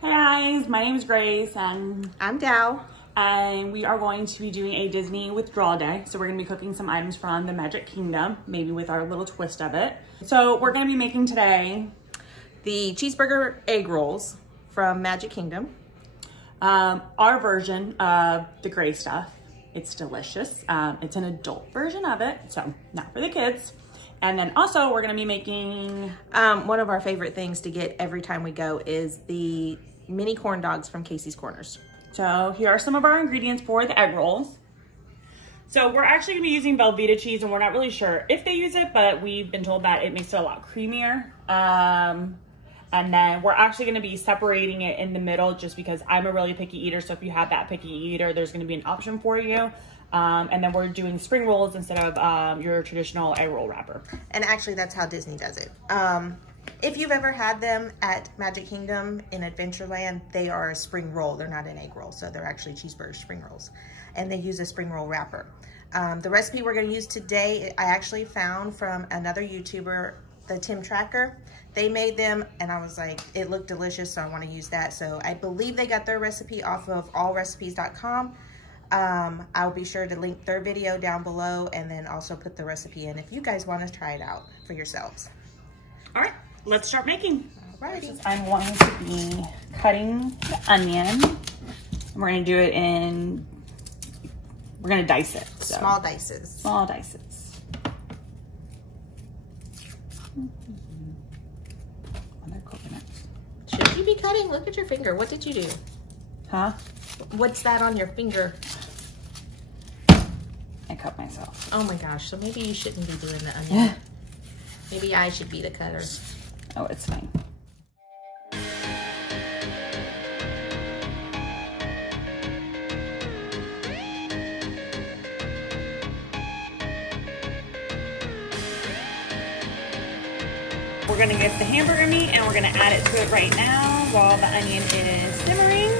Hey guys, my name is Grace and I'm Dow. And we are going to be doing a Disney Withdrawal Day. So we're going to be cooking some items from the Magic Kingdom, maybe with our little twist of it. So we're going to be making today the cheeseburger egg rolls from Magic Kingdom. Our version of the gray stuff. It's delicious. It's an adult version of it, so not for the kids. And then also we're going to be making... one of our favorite things to get every time we go is the mini corn dogs from Casey's Corners. So here are some of our ingredients for the egg rolls. So we're actually going to be using Velveeta cheese, and we're not really sure if they use it, but we've been told that it makes it a lot creamier. And then we're actually going to be separating it in the middle just because I'm a really picky eater. So if you have that picky eater, there's going to be an option for you. And then we're doing spring rolls instead of your traditional egg roll wrapper. And actually that's how Disney does it. If you've ever had them at Magic Kingdom in Adventureland, they are a spring roll. They're not an egg roll. So they're actually cheeseburger spring rolls. And they use a spring roll wrapper. The recipe we're going to use today, I actually found from another YouTuber, the Tim Tracker. They made them and I was like, it looked delicious, so I want to use that. So I believe they got their recipe off of allrecipes.com. I'll be sure to link their video down below and then also put the recipe in if you guys want to try it out for yourselves. All right, let's start making. Alrighty. I'm going to be cutting the onion. And we're going to do it in, we're going to dice it. So. Small dices. Small dices. Should you be cutting? Look at your finger. What did you do? Huh? What's that on your finger? I cut myself. Oh my gosh, so maybe you shouldn't be doing the onion. Maybe I should be the cutter. Oh, it's fine. We're gonna get the hamburger meat and we're gonna add it to it right now while the onion is simmering.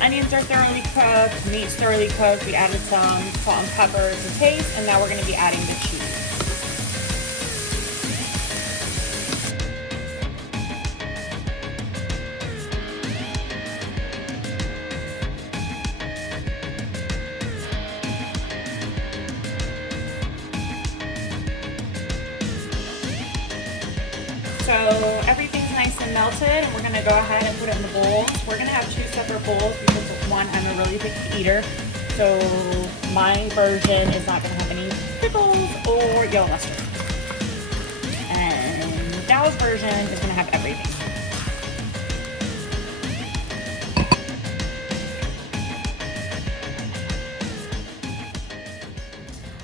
Onions are thoroughly cooked, meat's thoroughly cooked. We added some salt and pepper to taste, and now we're gonna be adding the cheese. So everything's nice and melted, and we're gonna go ahead and put it in the bowls. We're gonna have two separate bowls because one, I'm a really picky eater. So my version is not gonna have any pickles or yellow mustard. And Dow's version is gonna have everything.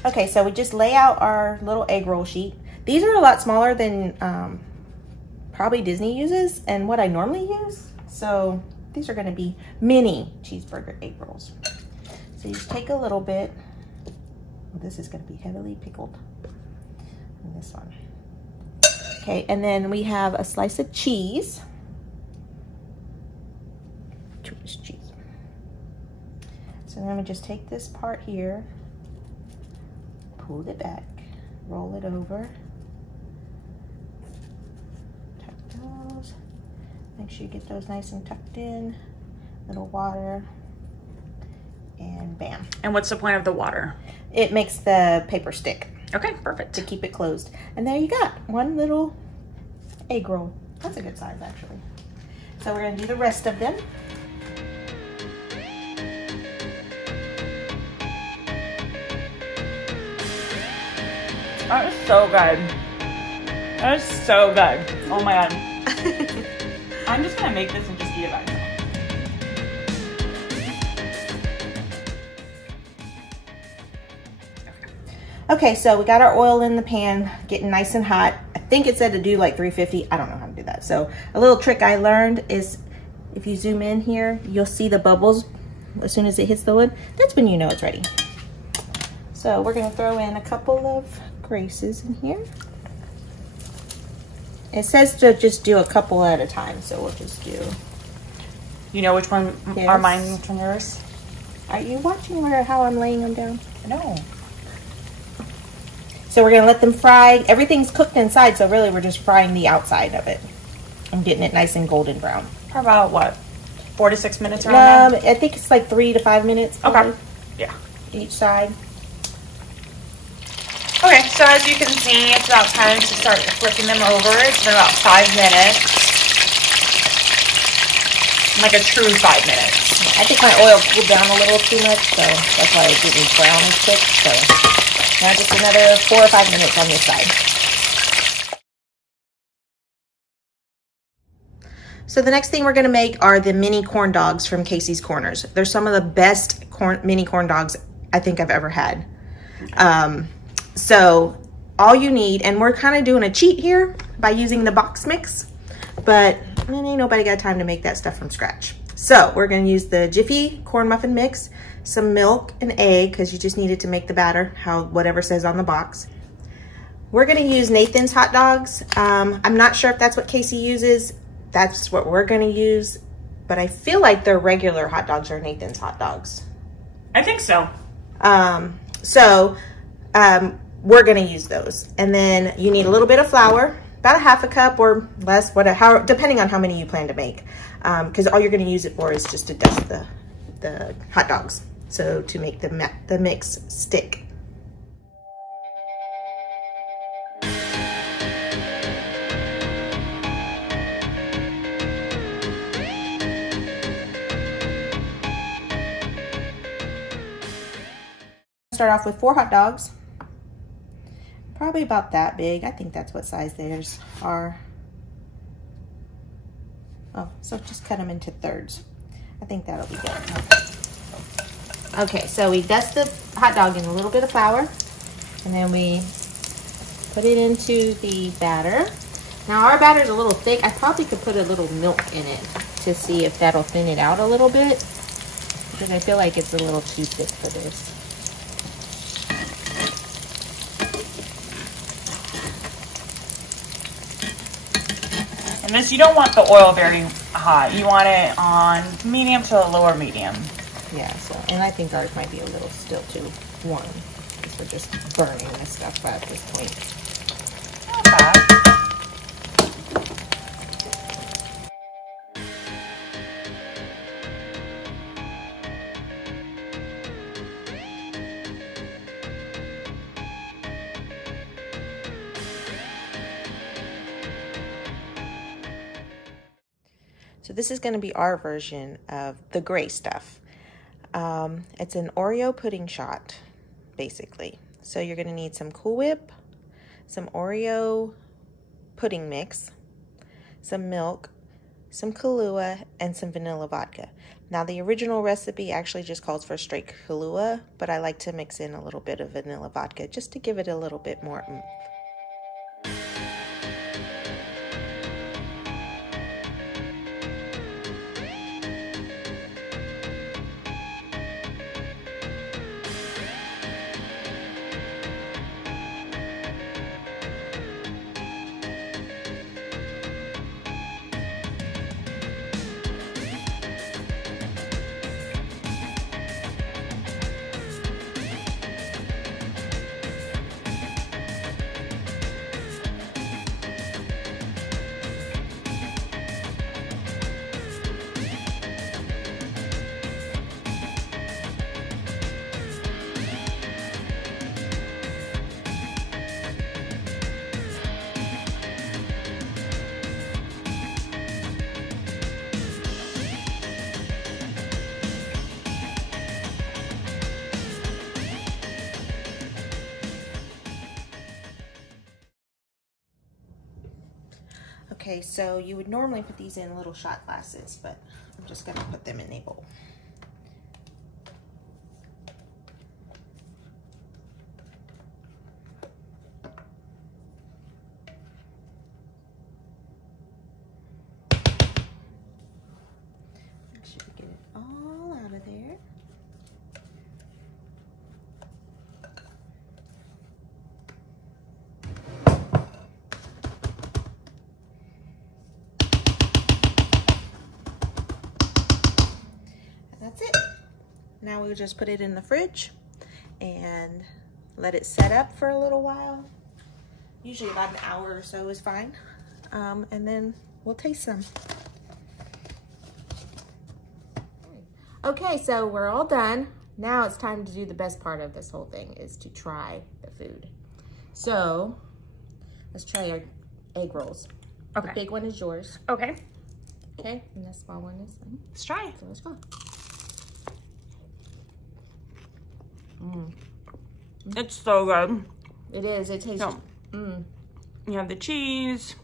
Okay, so we just lay out our little egg roll sheet. These are a lot smaller than probably Disney uses and what I normally use. So these are gonna be mini cheeseburger egg rolls. So you just take a little bit. This is gonna be heavily pickled. And this one. Okay, and then we have a slice of cheese. Too much cheese. So then we just take this part here, pull it back, roll it over. Make sure you get those nice and tucked in. Little water, and bam. And what's the point of the water? It makes the paper stick. Okay, perfect. To keep it closed. And there you got one little egg roll. That's a good size, actually. So we're gonna do the rest of them. That is so good. That is so good. Oh my God. I'm just gonna make this and just eat it by itself. Okay, so we got our oil in the pan, getting nice and hot. I think it said to do like 350. I don't know how to do that. So a little trick I learned is if you zoom in here, you'll see the bubbles as soon as it hits the wood. That's when you know it's ready. So we're gonna throw in a couple of Graces in here. It says to just do a couple at a time, so we'll just do. You know which one are mine, which one yours? Are you watching how I'm laying them down? No. So we're gonna let them fry. Everything's cooked inside, so really we're just frying the outside of it. I'm getting it nice and golden brown. For about what, 4 to 6 minutes around there? I think it's like 3 to 5 minutes. Probably, okay. Yeah. Each side. Okay, so as you can see, it's about time to start flipping them over. It's been about 5 minutes. Like a true 5 minutes. I think my oil cooled down a little too much, so that's why it didn't brown as quick. So now just another 4 or 5 minutes on this side. So the next thing we're gonna make are the mini corn dogs from Casey's Corners. They're some of the best mini corn dogs I think I've ever had. So all you need, and we're kind of doing a cheat here by using the box mix, but ain't nobody got time to make that stuff from scratch. So we're gonna use the Jiffy corn muffin mix, some milk and egg, because you just need it to make the batter, whatever says on the box. We're gonna use Nathan's hot dogs. I'm not sure if that's what Casey uses. That's what we're gonna use, but I feel like their regular hot dogs are Nathan's hot dogs. I think so. We're gonna use those. And then you need a little bit of flour, about a half a cup or less, depending on how many you plan to make. Because all you're gonna use it for is just to dust the hot dogs. So to make the mix stick. Start off with 4 hot dogs. Probably about that big. I think that's what size theirs are. Oh, so just cut them into thirds. I think that'll be good. Okay, so we dust the hot dog in a little bit of flour, and then we put it into the batter. Now our batter's a little thick. I probably could put a little milk in it to see if that'll thin it out a little bit, because I feel like it's a little too thick for this. And this, you don't want the oil very hot. You want it on medium to lower medium. Yeah, so, and I think ours might be a little still too warm, because we're just burning this stuff at this point. Not bad. So this is going to be our version of the gray stuff. It's an Oreo pudding shot, basically. So you're going to need some Cool Whip, some Oreo pudding mix, some milk, some Kahlua, and some vanilla vodka. Now the original recipe actually just calls for straight Kahlua, but I like to mix in a little bit of vanilla vodka just to give it a little bit more oomph. Okay, so you would normally put these in little shot glasses, but I'm just going to put them in a bowl. Make sure we get it all out of there. That's it. Now we'll just put it in the fridge and let it set up for a little while. Usually about an hour or so is fine. And then we'll taste some. Okay, so we're all done. Now it's time to do the best part of this whole thing, is to try the food. So let's try our egg rolls. Okay. The big one is yours. Okay. Okay, and the small one is mine. Let's try. So let's go. It's so good. It is. It tastes. So, you have the cheese,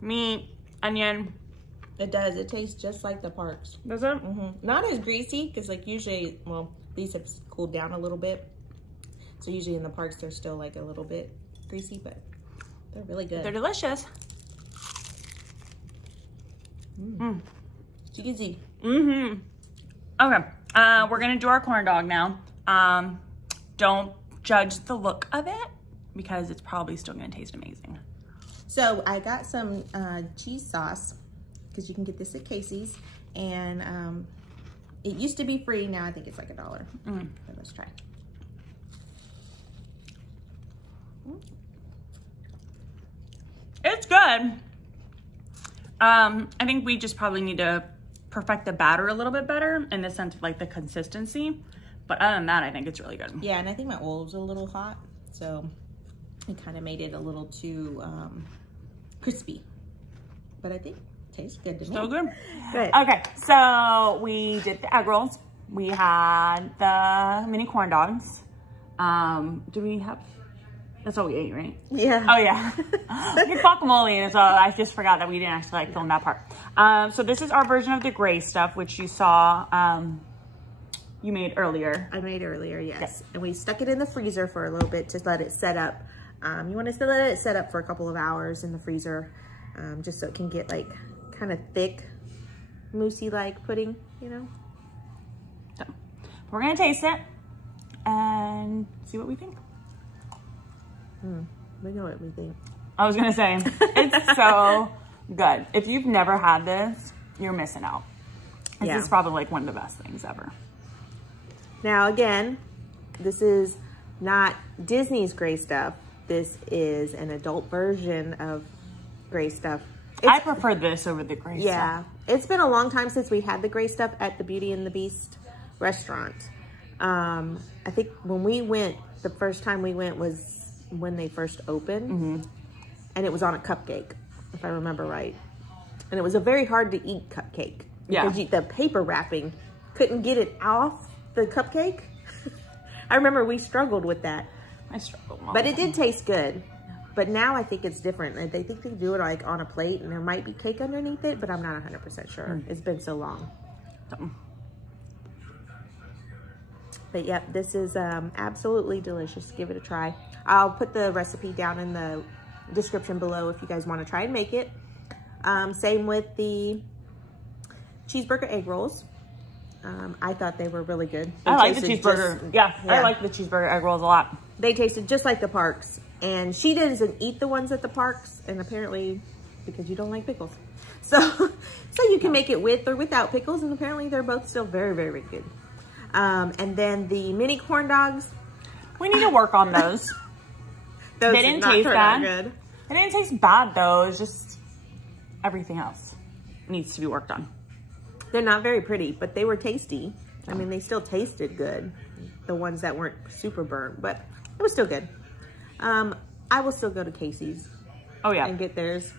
meat, onion. It does. It tastes just like the parks. Does it? Not as greasy, because like usually, well, these have cooled down a little bit. So usually in the parks, they're still like a little bit greasy, but they're really good. They're delicious. Cheesy. Okay. We're gonna do our corn dog now. Don't judge the look of it, because it's probably still gonna taste amazing. So I got some cheese sauce, because you can get this at Casey's, and it used to be free. Now I think it's like $1. But let's try. It's good. I think we just probably need to perfect the batter a little bit better in the sense of like the consistency. But other than that, I think it's really good. Yeah, and I think my oil was a little hot, so it kind of made it a little too crispy. But I think it tastes good to me. So good. Good. Okay, so we did the egg rolls. We had the mini corn dogs. Do we have... That's all we ate, right? Yeah. Oh, yeah. We did guacamole, and so I just forgot that we didn't actually like film that part. So this is our version of the gray stuff, which you saw you made earlier. I made earlier, yes. And we stuck it in the freezer for a little bit to let it set up. You want to let it set up for a couple of hours in the freezer, just so it can get like kind of thick, moussey-like pudding, you know? So we're going to taste it and see what we think. We know what we think. I was gonna say, it's so good. If you've never had this, you're missing out. This is probably like one of the best things ever. Now again, this is not Disney's gray stuff. This is an adult version of gray stuff. I prefer this over the gray stuff. Yeah, it's been a long time since we had the gray stuff at the Beauty and the Beast restaurant. I think when we went, the first time we went was when they first opened, and it was on a cupcake, if I remember right. And it was a very hard to eat cupcake, because the paper wrapping couldn't get it off the cupcake. I remember we struggled with that. I struggled. But it did taste good. But now I think it's different. They think they do it like on a plate, and there might be cake underneath it, but I'm not 100% sure. It's been so long. But yep, this is absolutely delicious. Give it a try. I'll put the recipe down in the description below if you guys want to try and make it. Same with the cheeseburger egg rolls. I thought they were really good. I like the cheeseburger. I like the cheeseburger egg rolls a lot. They tasted just like the parks. And she doesn't eat the ones at the parks, and apparently because you don't like pickles. So you can make it with or without pickles, and apparently they're both still very, very good. And then the mini corn dogs. We need to work on those. They didn't taste bad. Good. They didn't taste bad though. It's just everything else needs to be worked on. They're not very pretty, but they were tasty. I mean, they still tasted good. The ones that weren't super burnt, but it was still good. I will still go to Casey's. Oh yeah. And get theirs.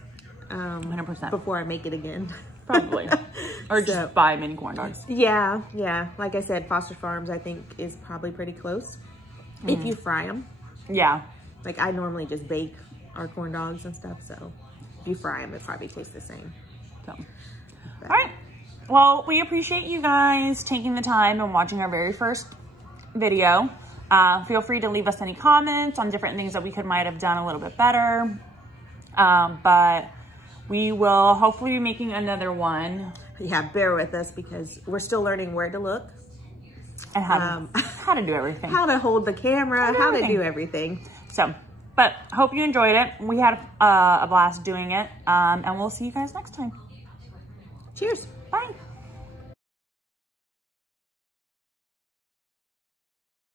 100%. Before I make it again. Probably. Or just buy mini corn dogs. Yeah, yeah. Like I said, Foster Farms I think is probably pretty close. If you fry them. Yeah. Like I normally just bake our corn dogs and stuff, so if you fry them, it probably tastes the same. So, all right. Well, we appreciate you guys taking the time and watching our very first video. Feel free to leave us any comments on different things that we might have done a little bit better. But we will hopefully be making another one. Yeah, bear with us because we're still learning where to look. And how to do everything. How to hold the camera, how to do everything. So, but hope you enjoyed it. We had a blast doing it. And we'll see you guys next time. Cheers. Bye.